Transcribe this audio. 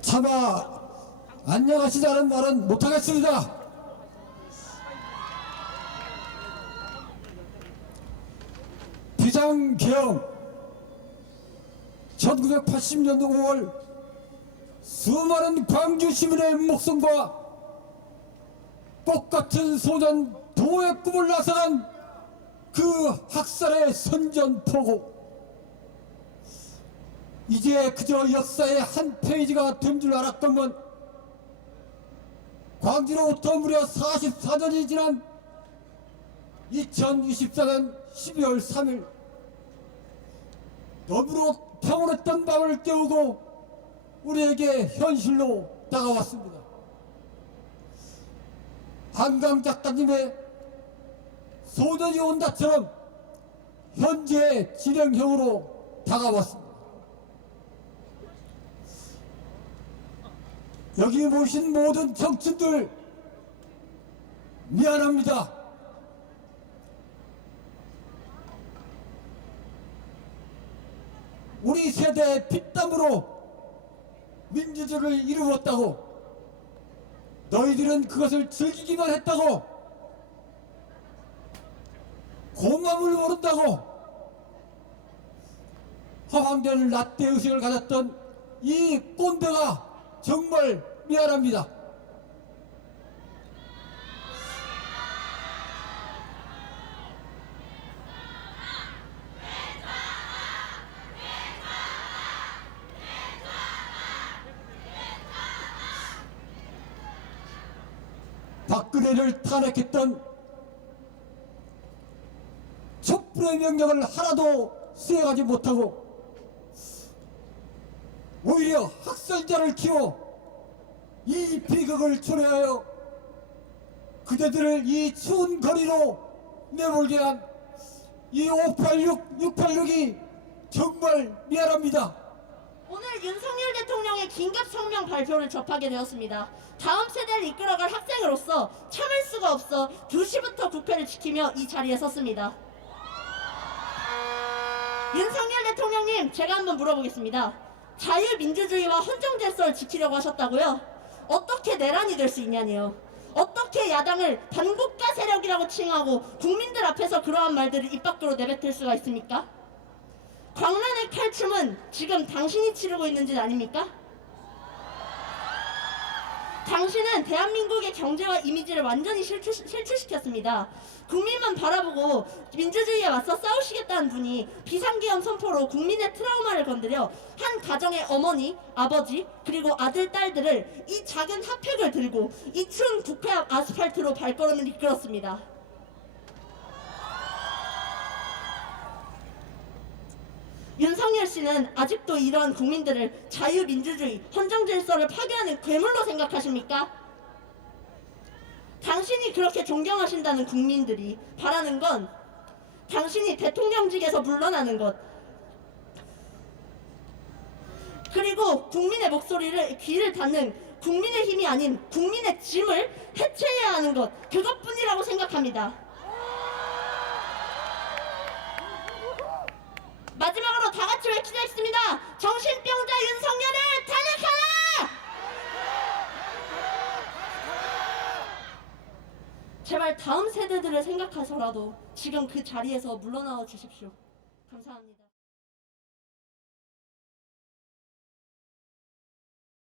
차마 안녕하시자는 말은 못하겠습니다. 비장 개혁 1980년도 5월 수많은 광주 시민의 목숨과 똑같은 소년 동호의 꿈을 나서는 그 학살의 선전포고 이제 그저 역사의 한 페이지가 된 줄 알았건만 광주로부터 무려 44년이 지난 2024년 12월 3일 너무로 평온했던 밤을 깨우고 우리에게 현실로 다가왔습니다. 한강 작가님의 소년이 온다처럼 현재 진행형으로 다가왔습니다. 여기 모신 모든 청춘들 미안합니다. 우리 세대의 피땀으로 민주주의를 이루었다고 너희들은 그것을 즐기기만 했다고 공감을 모른다고 허황된 라떼 의식을 가졌던 이 꼰대가 정말 미안합니다. 박근혜를 탄핵했던 촛불의 명령을 하나도 수행하지 못하고 오히려 학살자를 키워 이 비극을 초래하여 그대들을 이 추운 거리로 내몰게 한 이 586, 686이 정말 미안합니다. 오늘 윤석열 대통령의 긴급 성명 발표를 접하게 되었습니다. 다음 세대를 이끌어갈 학생으로서 참을 수가 없어 2시부터 국회를 지키며 이 자리에 섰습니다. 윤석열 대통령님, 제가 한번 물어보겠습니다. 자유민주주의와 헌정질서를 지키려고 하셨다고요? 어떻게 내란이 될 수 있냐니요. 어떻게 야당을 반국가 세력이라고 칭하고 국민들 앞에서 그러한 말들을 입 밖으로 내뱉을 수가 있습니까? 광란의 칼춤은 지금 당신이 치르고 있는 짓 아닙니까? 당신은 대한민국의 경제와 이미지를 완전히 실추, 실추시켰습니다. 국민만 바라보고 민주주의에 맞서 싸우시겠다는 분이 비상계엄 선포로 국민의 트라우마를 건드려 한 가정의 어머니, 아버지, 그리고 아들, 딸들을 이 작은 핫팩을 들고 이 추운 국회 앞 아스팔트로 발걸음을 이끌었습니다. 윤석열 씨는 아직도 이러한 국민들을 자유민주주의, 헌정질서를 파괴하는 괴물로 생각하십니까? 당신이 그렇게 존경하신다는 국민들이 바라는 건 당신이 대통령직에서 물러나는 것, 그리고 국민의 목소리를 귀를 닫는 국민의 힘이 아닌 국민의 짐을 해체해야 하는 것, 그것뿐이라고 생각합니다. 마지막으로 다 같이 외치겠습니다. 정신병자 윤석열을 탄핵하라! 제발 다음 세대들을 생각하서라도 지금 그 자리에서 물러나와 주십시오. 감사합니다.